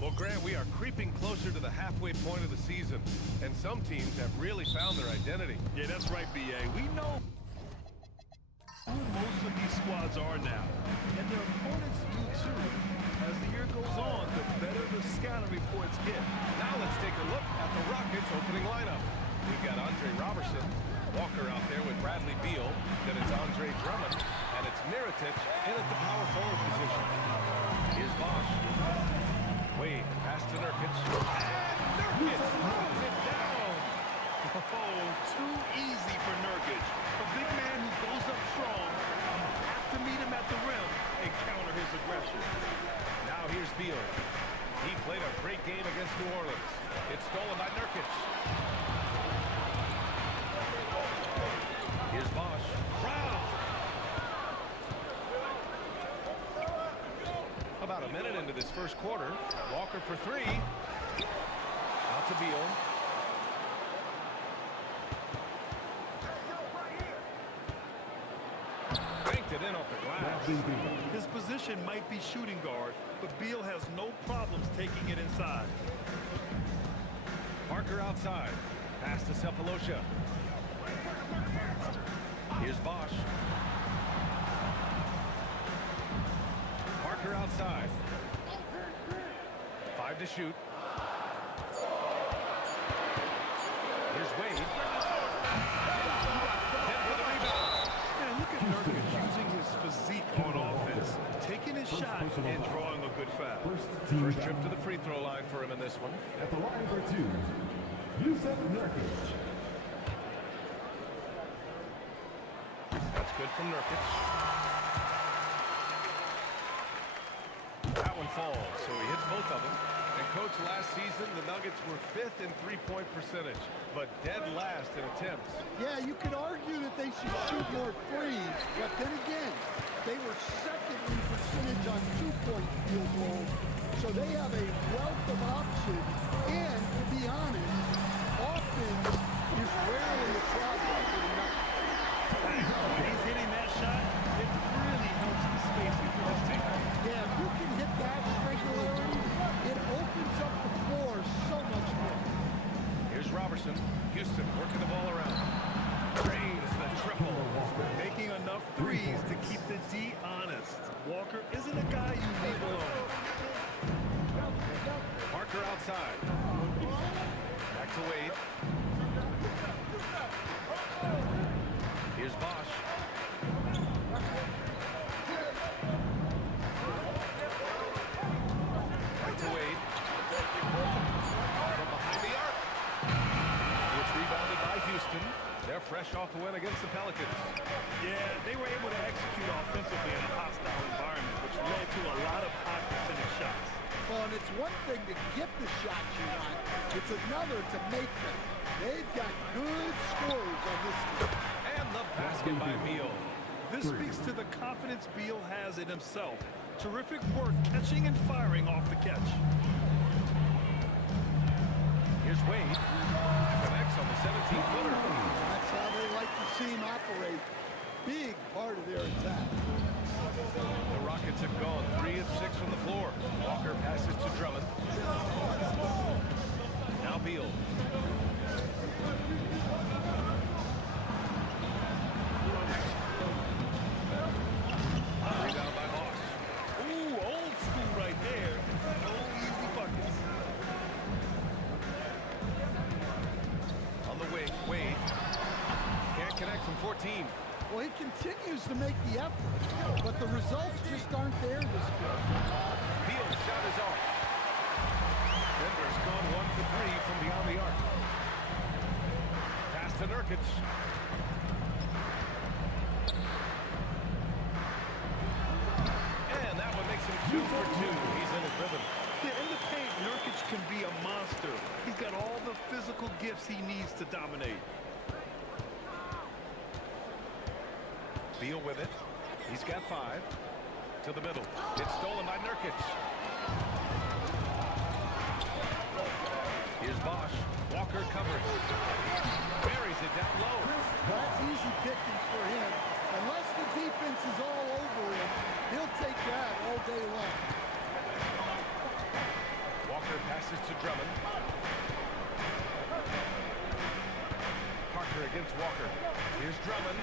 Well, Grant, we are creeping closer to the halfway point of the season, and some teams have really found their identity. Yeah, that's right, B.A. We know who most of these squads are now, and their opponents do too. As the year goes on, the better the scouting reports get. Now let's take a look at the Rockets' opening lineup. We've got Andre Robertson, Walker out there with Bradley Beal, then it's Andre Drummond, and it's Mirotic in at the power forward position. Here's Bosch. Wade, pass to Nurkic, and Nurkic throws it down. Oh, too easy for Nurkic. A big man who goes up strong. Have to meet him at the rim and counter his aggression. Now here's Beal. He played a great game against New Orleans. It's stolen by Nurkic. Here's Bosch. Brown. About a minute into this first quarter. Walker for three. Out to Beal. Banked it in off the glass. His position might be shooting guard, but Beal has no problems taking it inside. Parker outside. Pass to Cephalosha. Here's Bosch. Parker outside. 5 to shoot. Here's Wade. Then for the rebound. Man, look at Nurkic using his physique on offense, taking his shot and drawing a good foul. First trip to the free throw line for him in this one. At the line for two, Yusuf Nurkic. That's good from Nurkic. That one falls, so he hits both of them. And, Coach, last season, the Nuggets were 5th in three-point percentage, but dead last in attempts. Yeah, you could argue that they should shoot more threes, but then again, they were second in percentage on two-point field goals, so they have a wealth of options, and to be honest, offense is rarely a problem for the Nuggets. When he's hitting that shot, it really helps the spacing for his team. Yeah, if you can hit that with regularity, it opens up the floor so much more. Here's Robertson. Houston working the ball around. Drains the triple. Making enough threes to keep the D honest. Walker isn't a guy you leave alone. Parker outside. Back to Wade. Here's Bosch. Back to Wade. From behind the arc. It's rebounded by Houston. They're fresh off a win against the Pelicans. Yeah, they were able to execute offensively in a hostile environment, which led to a lot of high percentage shots. Well, and it's one thing to get the shots you want. It's another to make them. They've got good scores on this team. And the basket by Beal. This speaks to the confidence Beal has in himself. Terrific work catching and firing off the catch. Here's Wade. Connects on the 17-footer. That's how they like to see him operate. Big part of their attack. The Rockets have gone 3 of 6 from the floor. Walker passes to Drummond. Now Beal. Rebound by Bosch. Ooh, old school right there. No easy buckets. On the wing, Wade. Can't connect from 14. Well, he continues to make the effort, but the results just aren't there this year. Beal's shot is off. Denver's gone 1 for 3 from beyond the arc. Pass to Nurkic. And that one makes him 2 for 2. He's in his rhythm. Yeah, in the paint, Nurkic can be a monster. He's got all the physical gifts he needs to dominate. Beal with it. He's got 5. To the middle. It's stolen by Nurkic. Here's Bosch. Walker covering. Buries it down low. That's easy pickings for him. Unless the defense is all over him, he'll take that all day long. passes to Drummond. Parker against Walker. Here's Drummond.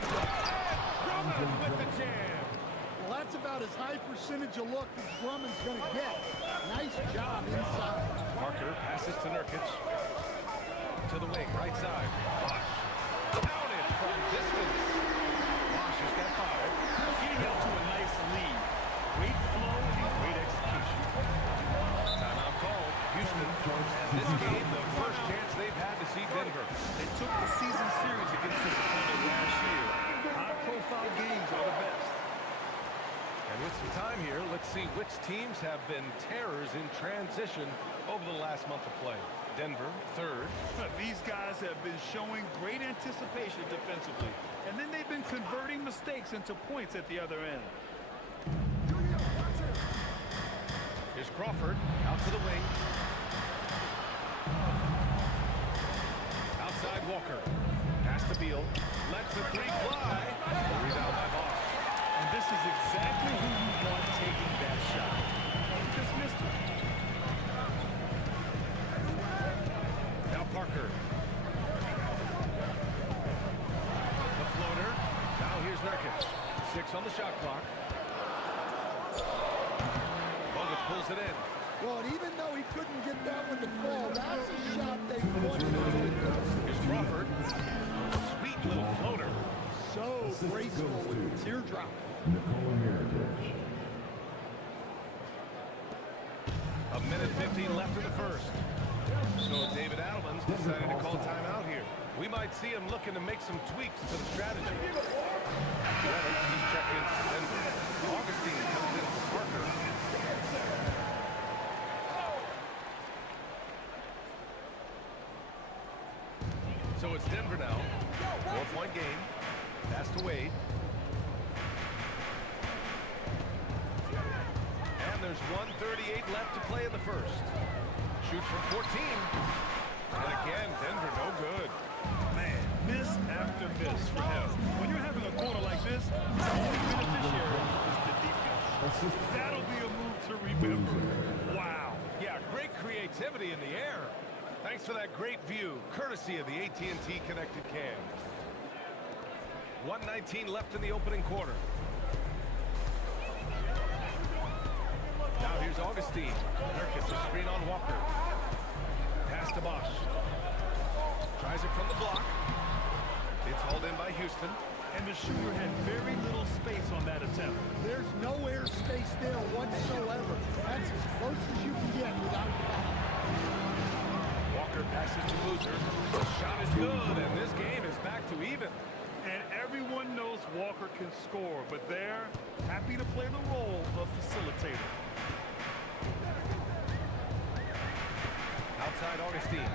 Drummond with the jam. Well, that's about as high percentage of look as Drummond's going to get. Nice job inside. Parker passes to Nurkic. To the wing, right side. Bosh. Counted from distance. Bosh has got 5. Getting out to a nice lead. Great flow and great execution. Timeout called. Houston. And this game, the first chance they've had to see Denver. They took the season series against this opponent last year. High-profile games are the best. And with some time here, let's see which teams have been terrors in transition over the last month of play. Denver, third. These guys have been showing great anticipation defensively, and then they've been converting mistakes into points at the other end. Here's Crawford, out to the wing. Outside Walker. Pass to Beal. Lets the 3 fly. Rebound by Bosh. And this is exactly who you want taking that shot. He just missed it. Now Parker. The floater. Now here's Nurkic. 6 on the shot clock. Bogut pulls it in. Well, and even though he couldn't get that one to fall, that's a shot they wanted to take. Here's Crawford. Sweet little floater. So graceful with the teardrop. A minute 15 left in the first. So David Adelman's decided to call timeout here. We might see him looking to make some tweaks to the strategy. Athletics, he's checked in for Denver. Augustine comes in for Parker. So it's Denver now. 4-point game. Pass to Wade. And there's 1:38 left to play in the first. Shoots from 14. And again, Denver no good. Man, miss after miss for him. When you're having a quarter like this, the only beneficiary is the defense. That'll be a move to remember. Wow. Yeah, great creativity in the air. Thanks for that great view, courtesy of the AT&T Connected Cam. 1:19 left in the opening quarter. Now here's Augustine. Nurkic, a screen on Walker. Pass to Bosh. Tries it from the block. It's hauled in by Houston. And the shooter had very little space on that attempt. There's no air space there whatsoever. That's as close as you can get without foul. Walker passes to Boozer. The shot is good, and this game is back to even. And everyone knows Walker can score, but they're happy to play the role of facilitator. Outside Augustine.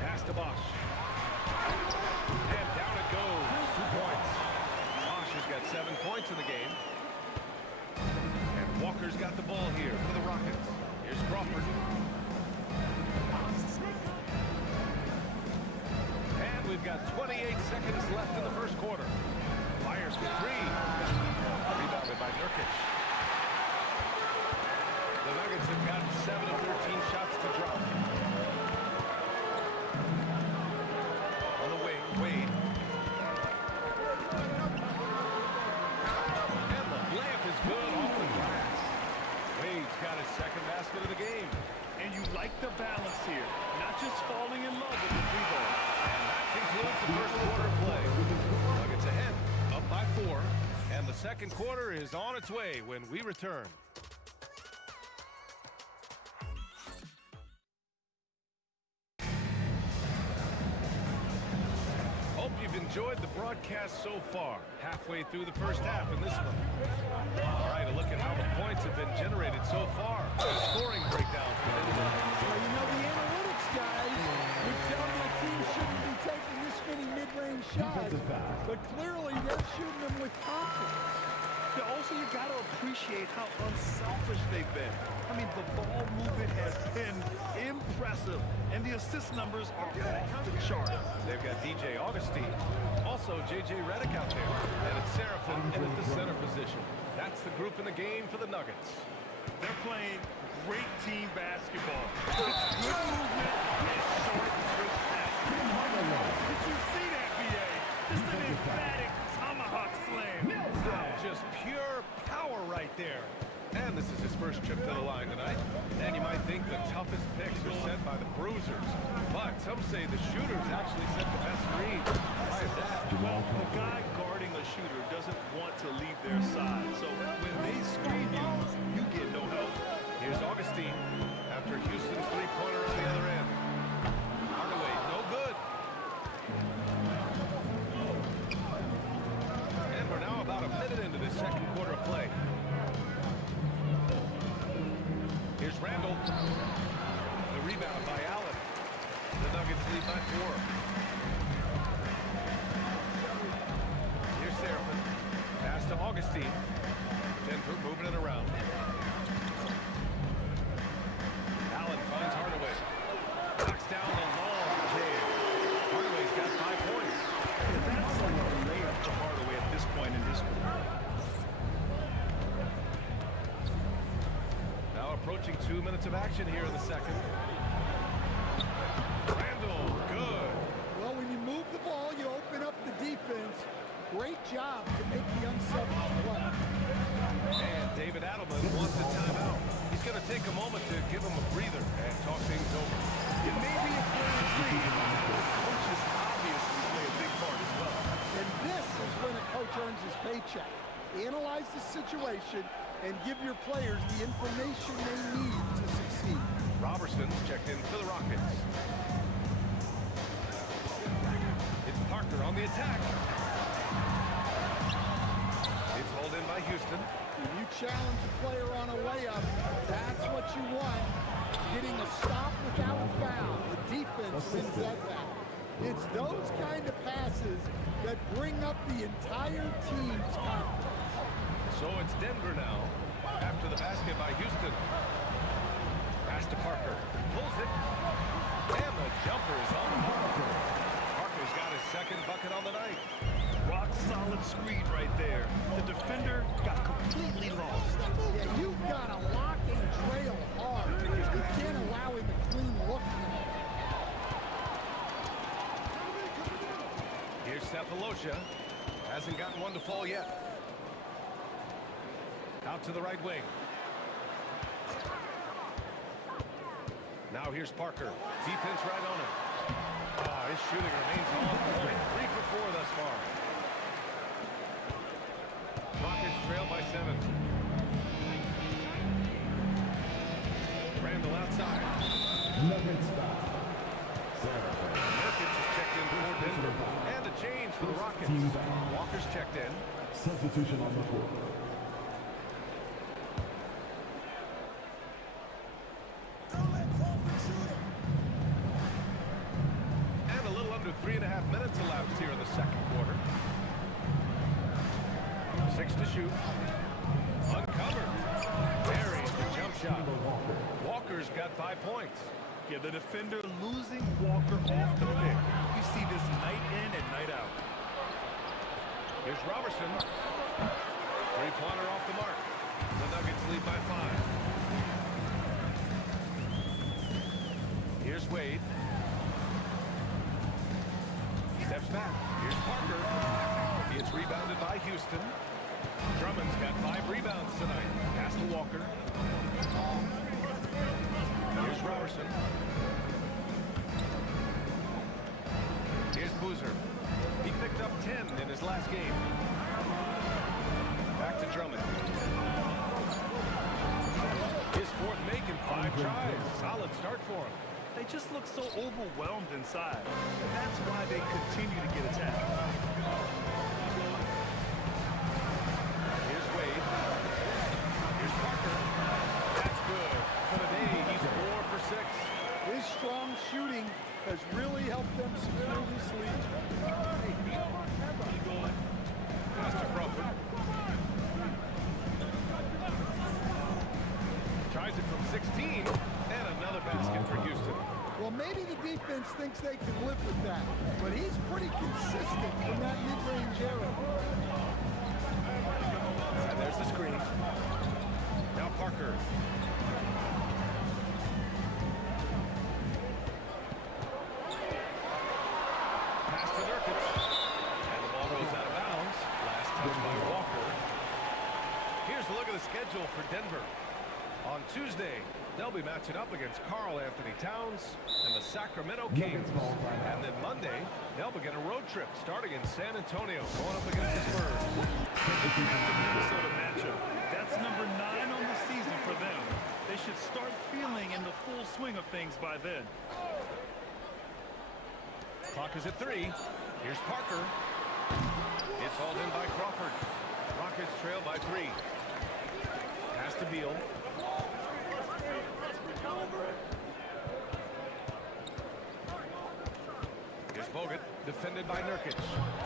Pass to Bosh. And down it goes. 2 points. Bosh has got 7 points in the game. And Walker's got the ball here for the Rockets. Here's Crawford. And we've got 28 seconds left in the first quarter. Fires for 3. Rebounded by Nurkic. The Nuggets have gotten 7 of 13 shots to drop. On the wing, Wade. And the layup is good off the glass. Wade's got his second basket of the game. And you like the balance here, not just falling in love with the three ball. And that concludes the first quarter of play. Nuggets ahead, up by 4. And the second quarter is on its way when we return. Hope you've enjoyed the broadcast so far. Halfway through the first half in this one. All right, a look at how the points have been generated so far. The scoring breakdown for Denver. Well, you know, the analytics guys would tell me a team shouldn't be taking this many mid-range shots, but clearly they're shooting them with confidence. But also, you got to appreciate how unselfish they've been. I mean, the ball movement has been impressive, and the assist numbers are off the chart. They've got DJ Augustine. Also, J.J. Redick out there. And it's Seraphin in at the center position. That's the group in the game for the Nuggets. They're playing great team basketball. It's good toughest picks are set by the bruisers, but some say the shooters actually set the best screens. Why is that? Well, the guy guarding a shooter doesn't want to leave their side, so when they screen you, you get no help. Here's Augustine after Houston's three-pointer on the other end. Hardaway, no good. And we're now about a minute into the second quarter of play. Here's Randall. The rebound by Allen. The Nuggets lead by 4. Here's Seraphin. Pass to Augustine. Denver moving it around. Allen finds Hardaway. Knocks down the long jam. Hardaway's got 5 points. That's like a layup to Hardaway at this point in his career. Now approaching 2 minutes of action here in the second. Randall, good. Well, when you move the ball, you open up the defense. Great job to make the unselfish play. And David Adelman wants a timeout. He's going to take a moment to give him a breather and talk things over. It may be a player's league, but coaches obviously play a big part as well. And this is when a coach earns his paycheck. Analyze the situation and give your players the information they need to succeed. Roberson's checked in for the Rockets. It's Parker on the attack. It's hauled in by Houston. When you challenge a player on a layup, that's what you want. Getting a stop without a foul. The defense wins that battle. It's those kind of passes that bring up the entire team's confidence. So it's Denver now. After the basket by Houston. Pass to Parker. Pulls it. And the jumper is on the mark. Parker's got his second bucket on the night. Rock solid screen right there. The defender got completely lost. Yeah, you've got to lock and trail hard. You can't allow him a clean look. Here's Cephalosha. Hasn't gotten one to fall yet. Out to the right wing. Now here's Parker. Defense right on him. Oh, his shooting remains on point. 3 for 4 thus far. Rockets trail by 7. Randall outside. Nuggets foul. Nurkic is checked in for Denver. And a change for the Rockets. Team foul. Walker's checked in. Substitution on the court. And a little under 3.5 minutes elapsed here in the second quarter. 6 to shoot. Uncovered. Buries the jump shot. Walker's got 5 points. Yeah, the defender losing Walker off the pick. You see this night in and night out. Here's Robertson. Three-pointer off the mark. The Nuggets lead by 5. Here's Wade. Steps back. Here's Parker. It's rebounded by Houston. Drummond's got 5 rebounds tonight. Pass to Walker. Here's Robertson. Here's Boozer. He picked up 10 in his last game. Back to Drummond. His 4th make in 5 tries. Solid start for him. They just look so overwhelmed inside. That's why they continue to get attacked. Here's Wade. Here's Parker. That's good. For the day, he's 4 for 6. His strong shooting has really helped them secure this lead. Pass to Crawford. Tries it from 16. And another basket for Houston. Well, maybe the defense thinks they can live with that, but he's pretty consistent from that mid-range area. And there's the screen. Now Parker. Pass to Nurkic. And the ball goes out of bounds. Last touch by Walker. Here's a look at the schedule for Denver. On Tuesday, They'll be matching up against Karl Anthony Towns and the Sacramento Kings. And then Monday, they'll begin a road trip starting in San Antonio, going up against the Spurs. Looking at the Minnesota matchup, that's number 9 on the season for them. They should start feeling in the full swing of things by then. Clock is at 3. Here's Parker. It's hauled in by Crawford. Rockets trail by 3. Pass to Beal. Here's Bogut, defended by Nurkic.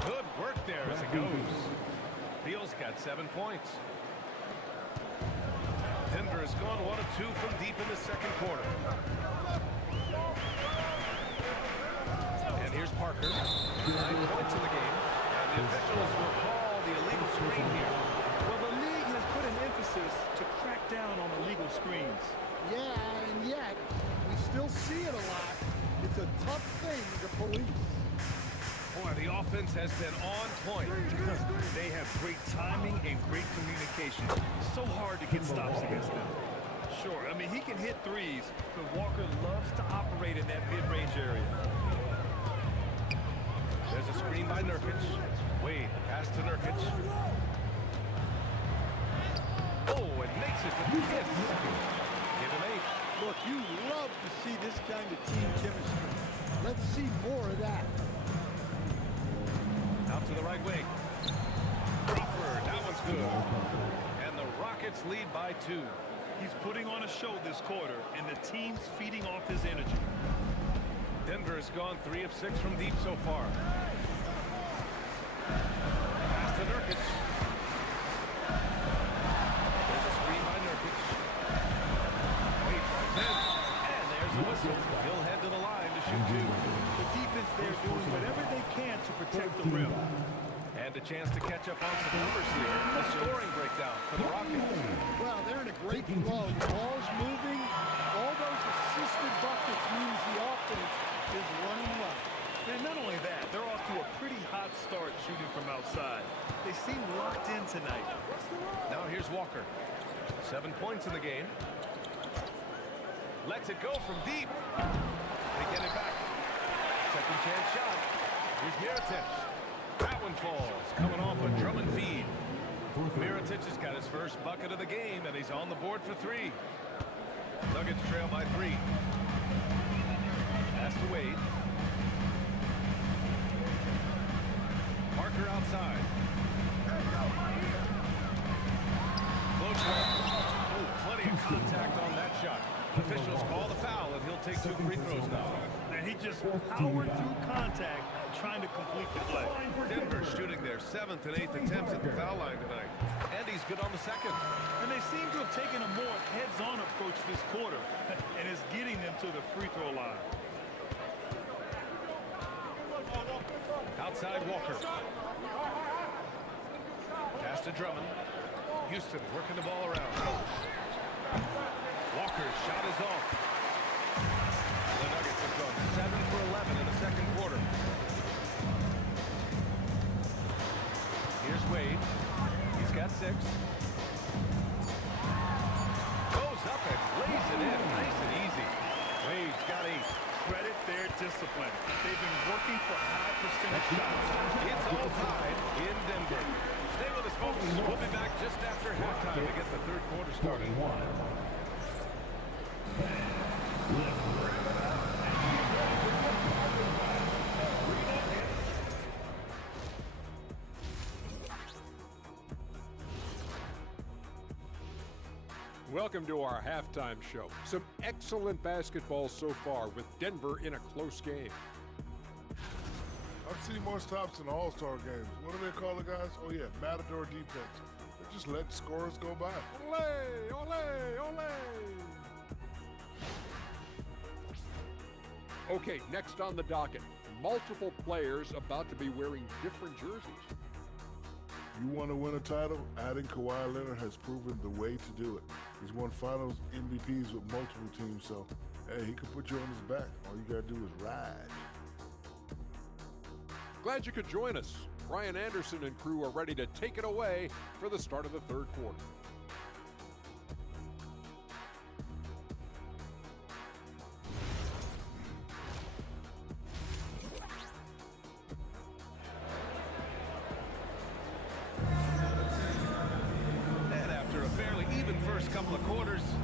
Good work there as it goes. Beal's got 7 points. Denver has gone 1 of 2 from deep in the second quarter. And here's Parker. 9 points in the game. And the officials will call the illegal screen here. Well, the league has put an emphasis to crack down on illegal screens. Yeah, and yet, we still see it a lot. It's a tough thing to police. Boy, the offense has been on point. They have great timing and great communication. So hard to get stops against them. Sure, I mean, he can hit threes, but Walker loves to operate in that mid-range area. There's a screen by Nurkic. Wade, pass to Nurkic. Oh, and makes it with the kiss. Give him 8. Look, you love to see this kind of team chemistry. Let's see more of that. Out to the right wing. Crawford, that one's good. And the Rockets lead by 2. He's putting on a show this quarter, and the team's feeding off his energy. Denver has gone 3 of 6 from deep so far. Pass to Nurkic. There's a screen by Nurkic. Wade drives in. And there's a whistle. He'll head to the line to shoot 2. The defense there doing whatever they can to protect the rim. And a chance to catch up on some numbers here. A scoring breakdown for the Rockets. Well, they're in a great flow. The ball's moving. All those assisted buckets means the offense is running well. And not only that, they're off to a pretty hot start shooting from outside. They seem locked in tonight. Now here's Walker. 7 points in the game. Lets it go from deep. They get it back. Second chance shot. Here's Mirotic. That one falls. Coming off a Drummond feed. Mirotic has got his first bucket of the game, and he's on the board for 3. Nuggets trail by 3. Pass to Wade. Parker outside. Floats one. Oh, plenty of contact on that shot. Officials call the foul, and he'll take 2 free throws now. And he just powered through contact, trying to complete the play. Denver shooting their 7th and 8th attempts at the foul line tonight. And he's good on the second. And they seem to have taken a more heads-on approach this quarter, and is getting them to the free throw line. Outside Walker. Pass to Drummond. Houston working the ball around. Walker's shot is off. The Nuggets have gone 7 for 11 in the second quarter. Here's Wade. He's got 6. Goes up and lays it in nice and easy. Wade's got 8. Credit their discipline. They've been working for high percentage shots. It's all tied in Denver. Stay with us, folks. We'll be back just after halftime to get the third quarter started. Welcome to our halftime show. Some excellent basketball so far with Denver in a close game. I've seen more stops in All-Star games. What do they call it, guys? Oh, yeah, Matador defense. They're just letting scores go by. Ole, ole, ole. Okay, next on the docket, multiple players about to be wearing different jerseys. You want to win a title? Adding Kawhi Leonard has proven the way to do it. He's won finals MVPs with multiple teams, so, hey, he can put you on his back. All you got to do is ride. Glad you could join us. Brian Anderson and crew are ready to take it away for the start of the third quarter.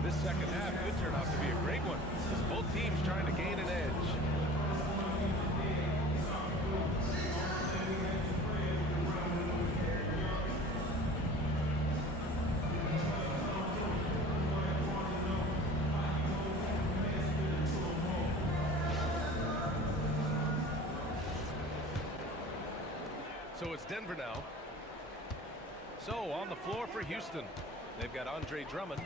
This second half could turn out to be a great one, as both teams trying to gain an edge. So it's Denver now. So on the floor for Houston, they've got Andre Drummond.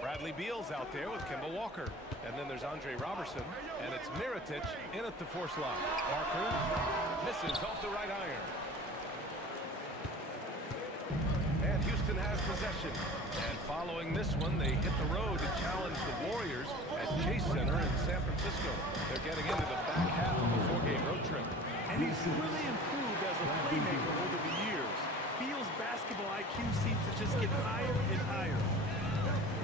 Bradley Beal's out there with Kemba Walker. And then there's Andre Robertson. And it's Mirotic in at the force line. Parker misses off the right iron. And Houston has possession. And following this one, they hit the road to challenge the Warriors at Chase Center in San Francisco. They're getting into the back half of a 4-game road trip. And he's really improved as a playmaker over the years. Beal's basketball IQ seems to just get higher and higher.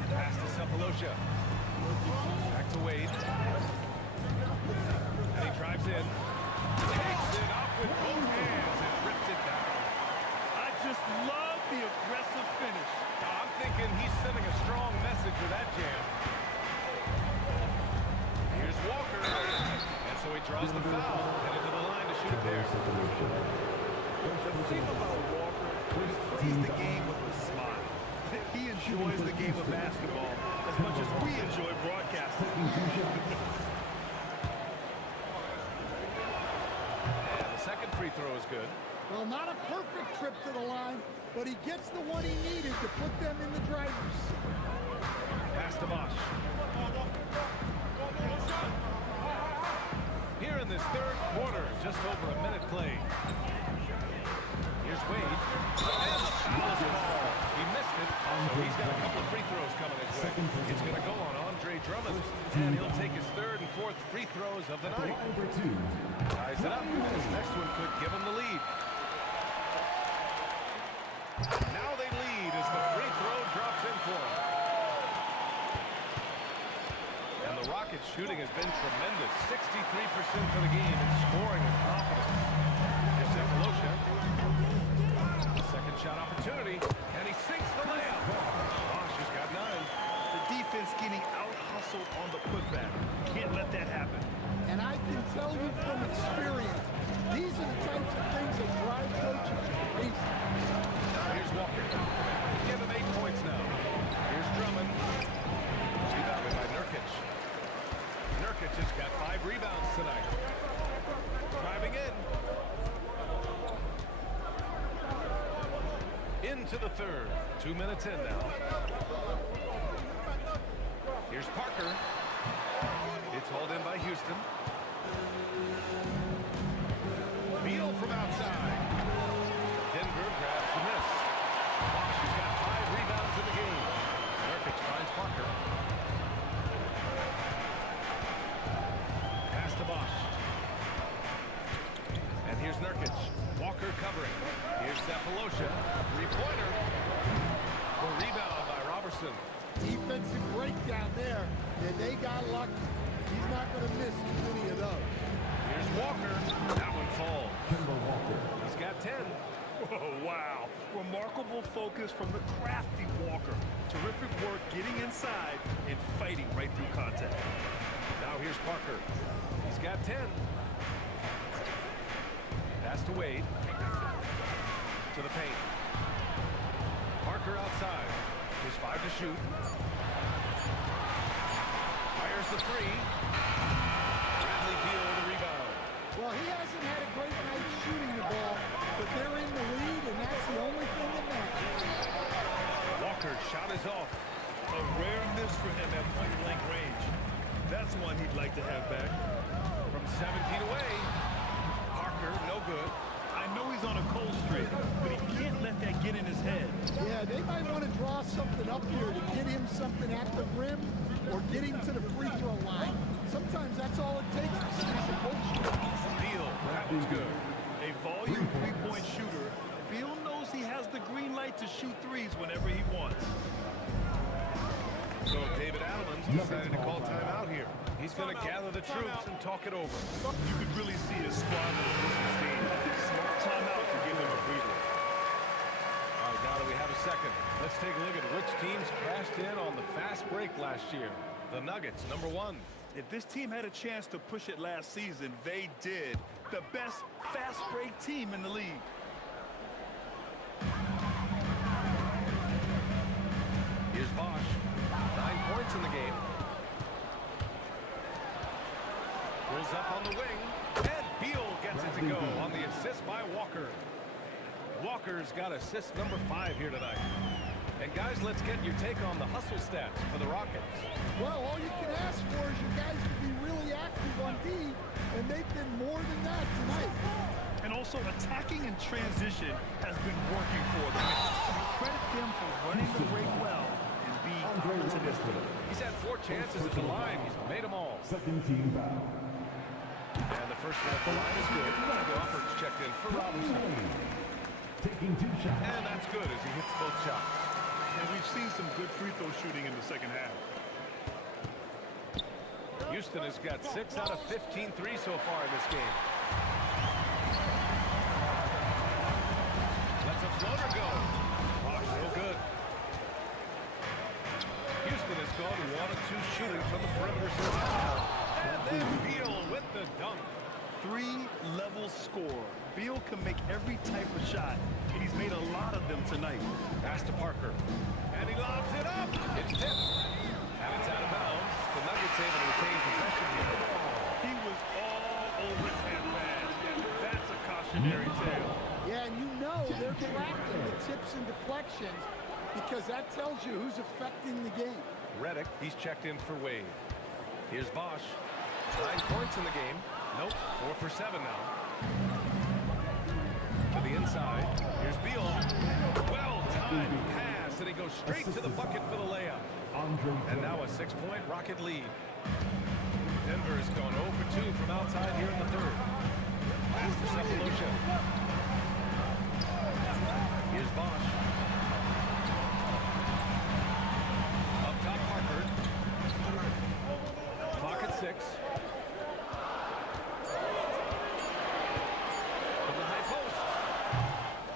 Pass to Cephalosha. Back to Wade. And he drives in. Takes it up with both hands and rips it down. I just love the aggressive finish. I'm thinking he's sending a strong message with that jam. Here's Walker. And so he draws the foul. Headed to the line to shoot a pair. The thing about Walker, he plays the game with a smile. He enjoys the game of basketball as much as we enjoy broadcasting. And the second free throw is good. Well, not a perfect trip to the line, but he gets the one he needed to put them in the driver's seat. Pass to Bosch. Here in this third quarter, just over a minute played. Here's Wade. And the foul is called. He missed it, so he's got a couple of free throws coming his way. It's going to go on Andre Drummond, and he'll take his third and fourth free throws of the night. Ties it up. This next one could give him the lead. Now they lead as the free throw drops in for him. And the Rockets' shooting has been tremendous. 63% for the game and scoring with confidence. Here's Cephalosha. Second shot opportunity, and he sinks the layup. Bosch has got 9. The defense getting out-hustled on the putback. Can't let that happen. And I can tell you from experience, these are the types of things that drive coaches crazy. Now here's Walker. Give him 8 points now. Here's Drummond. Rebounded by Nurkic. Nurkic has got 5 rebounds tonight. Driving in. Into the third. 2 minutes in now. Here's Parker. It's hauled in by Houston. Beal from outside. Denver grabs the miss. Bosch has got 5 rebounds in the game. Nurkic finds Parker. Pass to Bosch. And here's Nurkic. Walker covering. Here's Cephalosha. 3-pointer. The rebound by Robertson. Defensive breakdown there, and they got lucky. He's not going to miss too many of those. Here's Walker. That one falls. He's got 10. Oh, wow. Remarkable focus from the crafty Walker. Terrific work getting inside and fighting right through contact. Now here's Parker. He's got 10. Pass to Wade. To the paint. Parker outside. There's 5 to shoot. Fires the 3. Bradley Beal with the rebound. Well, he hasn't had a great night shooting the ball, but they're in the lead, and that's the only thing that matters. Walker's shot is off. A rare miss for him at point-blank range. That's one he'd like to have back. From 7 feet away. Parker, no good. I know he's on a cold streak, but he can't let that get in his head. Yeah, they might want to draw something up here to get him something at the rim or get him to the free throw line. Sometimes that's all it takes to snap a cold streak. Beal, that was good. A volume three-point shooter, Beal knows he has the green light to shoot threes whenever he wants. So David Adelman's decided to call timeout here. He's going to gather the troops and talk it over. You could really see his squad with the steam. Smart timeout to give him a breather. All right, now that we have a second, let's take a look at which teams cashed in on the fast break last year. The Nuggets, number 1. If this team had a chance to push it last season, they did. The best fast break team in the league. Here's Bosch. 9 points in the game. Pulls up on the wing. And Beal gets it to go on the assist by Walker. Walker's got assist number 5 here tonight. And guys, let's get your take on the hustle stats for the Rockets. Well, all you can ask for is you guys to be really active on D, and they've been more than that tonight. And also attacking in transition has been working for them. We credit them for running the break well and being opportunistic. He's had 4 chances at the line. He's made them all. Second team foul. And the first one at the line is good. Crawford's checked in for Robinson. Taking 2 shots. And that's good as he hits both shots. And we've seen some good free throw shooting in the second half. Houston has got 6 out of 15 threes so far in this game. Lets a floater go. Bosch, no good. Houston has gone 1 of 2 shooting from the perimeter so far. And then Beal with the dunk. 3-level score. Beal can make every type of shot, and he's made a lot of them tonight. Pass to Parker. And he lobs it up. It's tipped. And it's out of bounds. The Nuggets able to retain possession here. He was all over that pass, and that's a cautionary tale. Yeah, and you know they're tracking the tips and deflections because that tells you who's affecting the game. Redick, he's checked in for Wade. Here's Bosch. 9 points in the game. Nope, 4 for 7 now. To the inside. Here's Beal. Well-timed pass, and he goes straight to the bucket for the layup. And now a 6-point Rocket lead. Denver has gone 0 for 2 from outside here in the third. Pass to Cephalosha. Here's Bosch. Up top, Parker. Clock at 6. From the high post.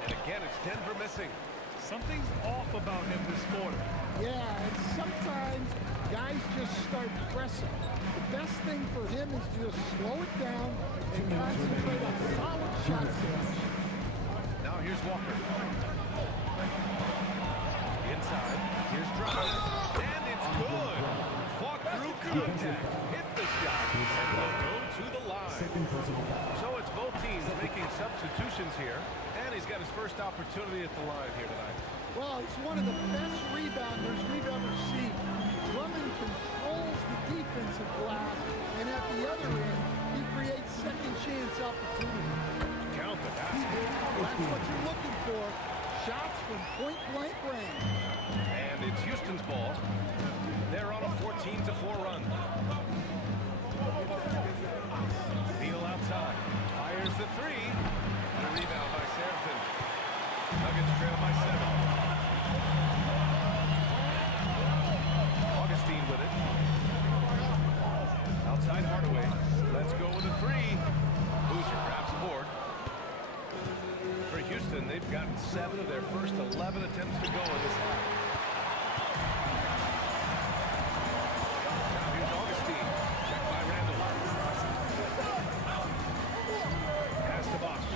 And again, it's Denver missing. Something's off about him this quarter. Yeah, and sometimes guys just start pressing. The best thing for him is to just slow it down and concentrate on solid shot selection. Now here's Walker. Inside. Here's Drummond. And it's good. Fought through contact. Hit the shot. And will go to the line. So it's both teams making substitutions here. And he's got his first opportunity at the line here tonight. Well, he's one of the best rebounders we've ever seen. Drummond controls the defensive glass, and at the other end, he creates second chance opportunities. Count the basket. That's what you're looking for. Shots from point-blank range. And it's Houston's ball. They're on a 14-4 run. Beal outside. Fires the 3. And a rebound by Serafin. Nuggets trail by 7. Augustine with it. Outside Hardaway. Let's go with a 3. Boozer grabs the board. For Houston, they've gotten 7 of their first 11 attempts to go in this half. Now here's Augustine. Checked by Randall. Pass to Bosch.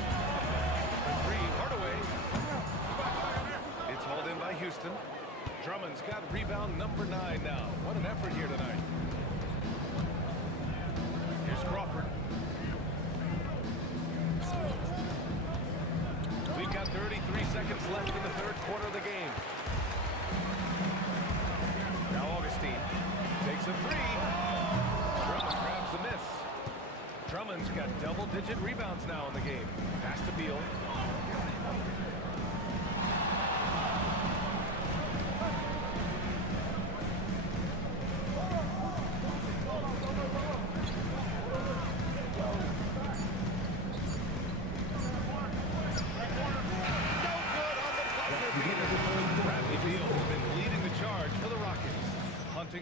For 3, Hardaway. It's hauled in by Houston. Drummond's got rebound number 9 now. What an effort here tonight. Here's Crawford. We've got 33 seconds left in the third quarter of the game. Now Augustine takes a 3. Drummond grabs the miss. Drummond's got double-digit rebounds now in the game. Pass to Beal.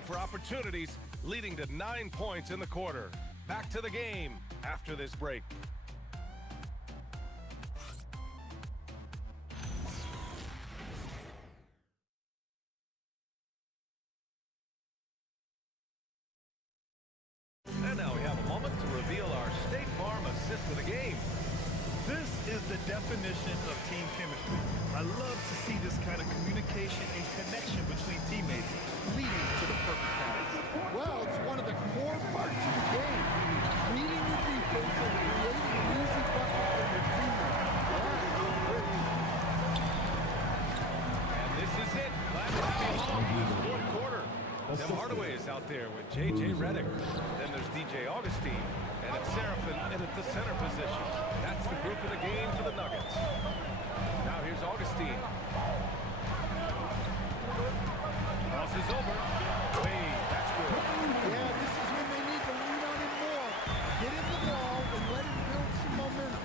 For opportunities, leading to 9 points in the quarter. Back to the game after this break. assist of the game. This is the definition of team chemistry. I love to see this kind of communication and connection between teammates leading to the perfect pass. Well, it's one of the core parts of the game. Reading the defense and creating an easy bucket for your teammate. And this is it. Glad to have you along for this fourth quarter. Tim Hardaway is out there with J.J. Redick. Then there's DJ Augustine. And it's Seraphin in at the center position. That's the group of the game for the Nuggets. Now here's Augustine. Crosses over. Wade, that's good. Yeah, this is when they need to lean on him more. Get him the ball and let him build some momentum.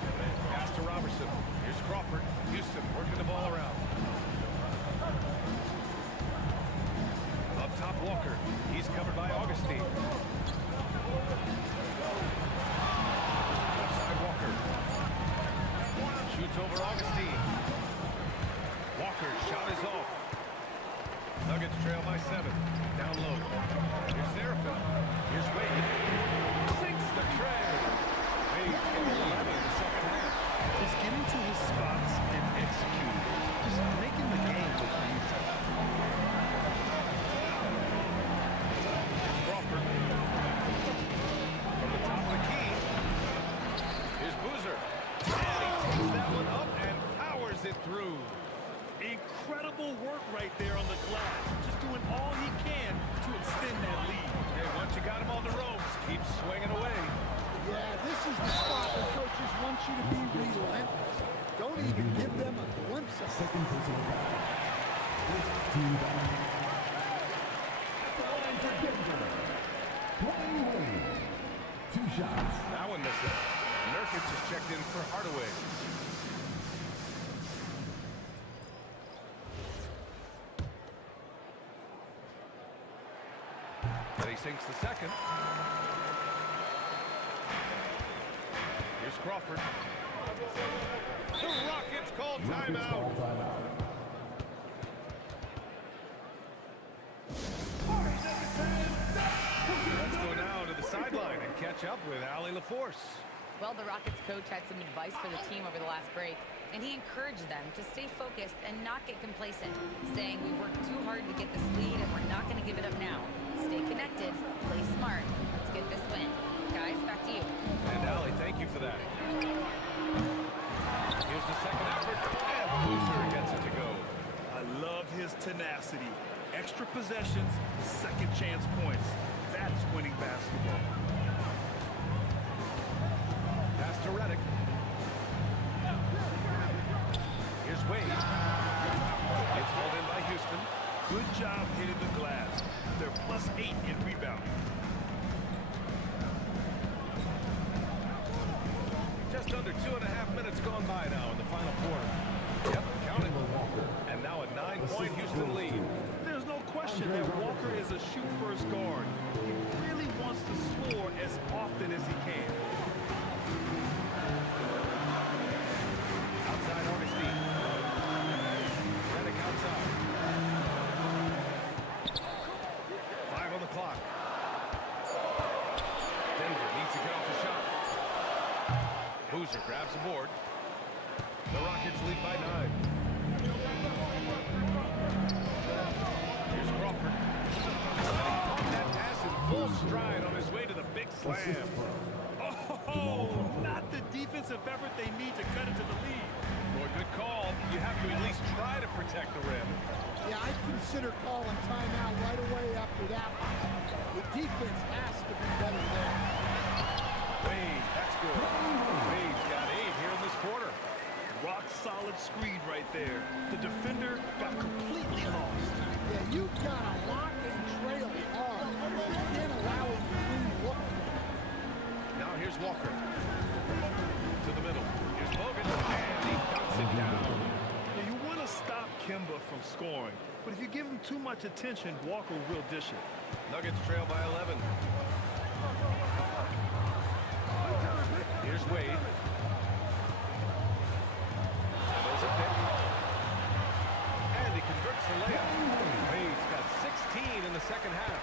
Pass to Robertson. Here's Crawford. Houston working the ball around. Up top, Walker. He's covered by Augustine. Left side, Walker. Shoots over Augustine. Walker, shot is off. Nuggets trail by 7. Down low. Here's Seraphin. Here's Wade. Sinks the tray. Wade's got 11 in the second half. Just getting to his spots and executing. Just making the game look easy. Here's Crawford. From the top of the key. Here's Boozer. And he takes that one up and powers it through. Incredible work right there on the glass. Just doing all he can to extend that lead. Hey, once you got him on the ropes, keep swinging away. Yeah, this is the spot where coaches want you to be relentless. Don't even give them a glimpse of it. Second personal foul. Team foul. Line for Denver. Dwayne Wade. 2 shots. That one misses. Nurkic just checked in for Hardaway. But he sinks the second. Here's Crawford. The Rockets call timeout. Let's go now to the sideline and catch up with Allie LaForce. Well, the Rockets coach had some advice for the team over the last break, and he encouraged them to stay focused and not get complacent, saying we worked too hard to get this lead and we're not going to give it up now. Stay connected, play smart. Let's get this win. Guys, back to you. And Allie, thank you for that. Here's the second effort, and Boozer gets it to go. I love his tenacity. Extra possessions, second chance points. That's winning basketball. Pass to Redick. Here's Wade. It's hauled in by Houston. Good job hitting the glass. They're +8 in rebounding. Just under 2.5 minutes gone by now in the final quarter. Yep, count it. And now a 9-point Houston lead. There's no question that Walker is a shoot-first guard. He really wants to score as often as he can. Outside Augustine. Redick outside. 5 on the clock. Denver needs to get off the shot. Boozer grabs the board. The Rockets lead by 9. Here's Crawford. And he caught that pass in full stride on his way to the big slam. Oh, not the defensive effort they need to cut into the lead. Boy, good call. You have to at least try to protect the rim. Yeah, I'd consider calling timeout right away after that one. The defense has to be better there. Wade, that's good. Wade's got 8 here in this quarter. Rock solid screen right there. The defender got completely lost. Yeah, you've got to lock and trail hard. You can't allow him to really look. Now here's Walker. To the middle. Here's Bogan. And he knocks it down. Now, you want to stop Kemba from scoring, but if you give him too much attention, Walker will dish it. Nuggets trail by 11. Here's Wade. And there's a pick. And he converts the layup. Wade's got 16 in the second half.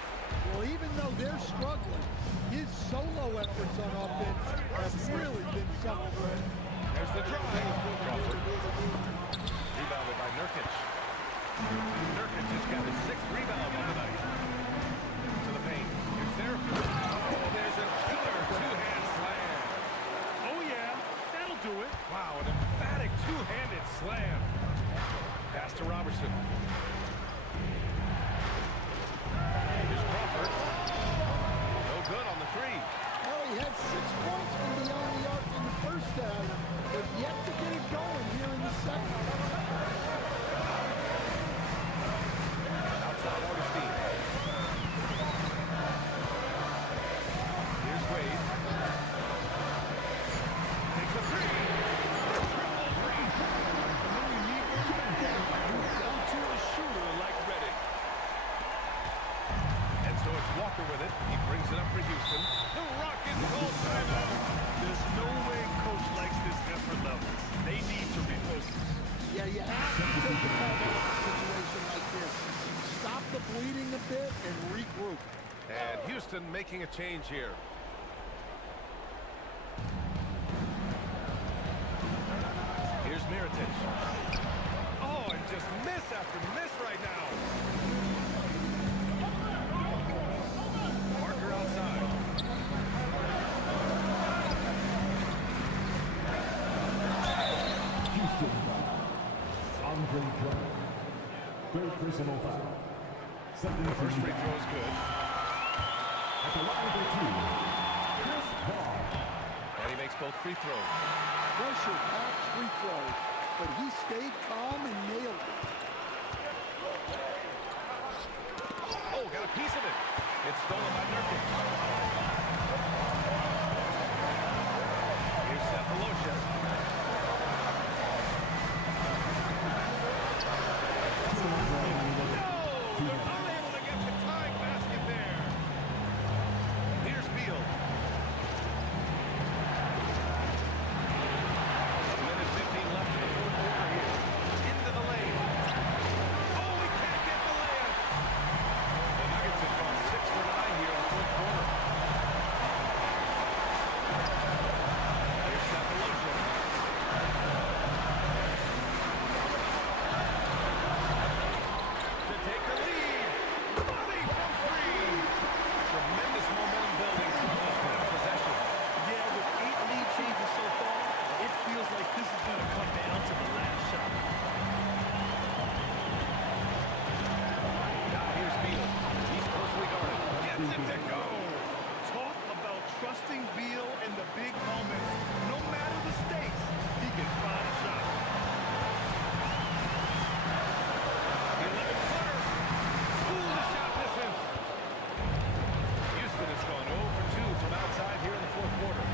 Well, even though they're struggling, his solo efforts on offense are have really been something. There's the drive. Crawford. Rebounded by Nurkic. Nurkic just got his 6th rebound on the night. To the paint. Here's there. Oh, there's a killer two-hand slam. Oh, yeah, that'll do it. Wow, an emphatic two-handed slam. Pass to Robertson. Here's Crawford. No good on the 3. Well, he had 6 points from beyond the arc in the first half, but yet to get it going here in the second. Outside Augustine. Here's Wade. Takes a 3. Triple 3. And when you need one like that, you go to a shooter like Reddick. And so it's Walker with it. He brings it up for Houston. The Rockets call timeout. There's no way coach likes this effort level. They need to refocus. Yeah, you have to take the time out of a situation like this. Stop the bleeding a bit and regroup. And Houston making a change here. Here's Mirotic. Oh, and just miss after miss right now. Parker outside. Houston foul. Andre Drummond. 3rd personal foul. Second First free throw is good. At the line for 2, Chris Paul. And he makes both free throws. Pressure-packed free throw, but he stayed calm and nailed it. Oh, got a piece of it. It's stolen by Nurkic. Here's Cephalosha. No! They're unable to get the tying basket there. Here's Beal. A minute 15 left in the 4th quarter here. Into the lane. Oh, we can't get the layup. The Nuggets have gone 6 for 9 here in the 4th quarter. Here's Cephalosha. To take the lead. Money from 3. Tremendous momentum building from those final possessions. Yeah, with 8 lead changes so far, it feels like this is going to come down to the last shot. Now here's Beal. He's closely guarded. Gets it to go. Talk about trusting Beal in the big moments. No matter the stakes, he can find a shot. 11-footer. Ooh, the shot misses. Houston has gone 0 for 2 from outside here in the 4th quarter.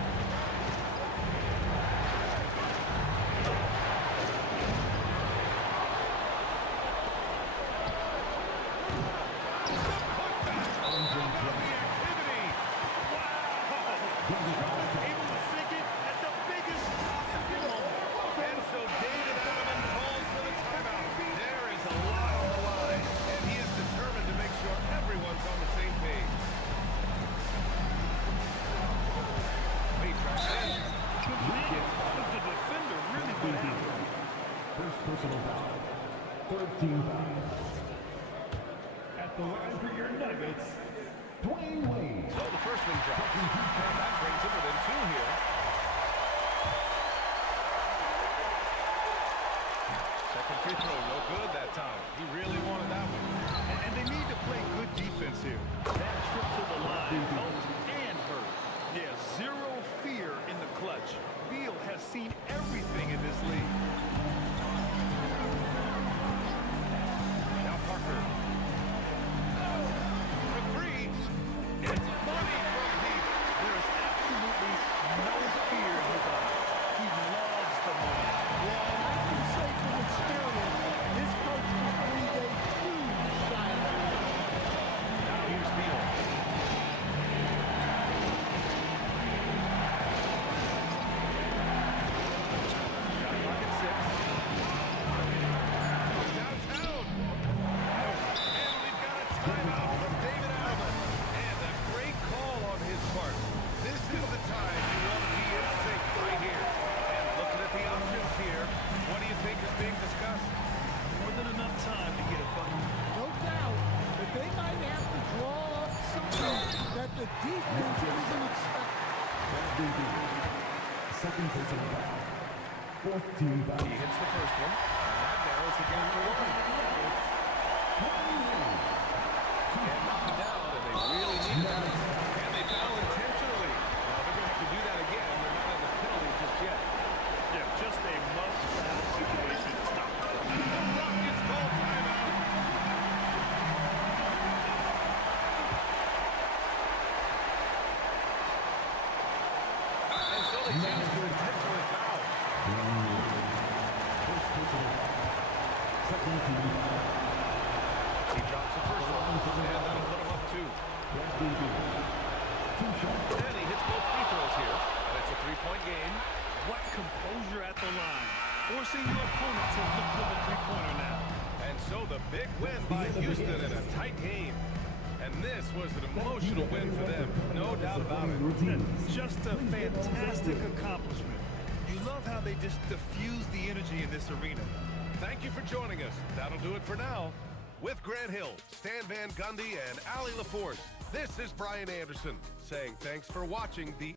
Able to sink it at the biggest possible moment. And so David Allen calls for the timeout. There is a lot on the line, and he is determined to make sure everyone's on the same page. Wade tracks in. Good man, but the defender really went after him. First personal foul. 3rd team foul. At the line for your Nuggets, Dwayne Wade. So the first one drops. And that brings him within 2 here. Second free throw, no good that time. He really wanted that one. And they need to play good defense here. That trip to the line helped and hurt. Yeah, 0 fear in the clutch. Beal has seen everything in this league. Now Parker. For 3. It's money from deep. There is absolutely no fear in his eyes. He loves the money. Yeah, and I can say from experience, his coach was believe a huge shot. Now here's Beal. Shot clock at 6. Second personal foul. Fourth team foul. He hits the first one, and that narrows the game to 1. Can't knock it down, and they really need that. And they foul intentionally. Now they're going to have to do that again. They're not in the penalty just yet. Yeah, just a must-foul situation to stop. Rockets call timeout. And so they choose to intentionally foul. First personal foul. Second team foul. He drops the first one, and that'll put him up 2. Two shots. And he hits both free throws here, and it's a 3-point game. What composure at the line, forcing your opponent to look for the three-pointer now. And so the big win by Houston in a tight game. And this was an emotional win for them, no doubt about it. Just a fantastic accomplishment. You love how they just diffuse the energy in this arena. Thank you for joining us. That'll do it for now. With Grant Hill, Stan Van Gundy, and Allie LaForce, this is Brian Anderson saying thanks for watching the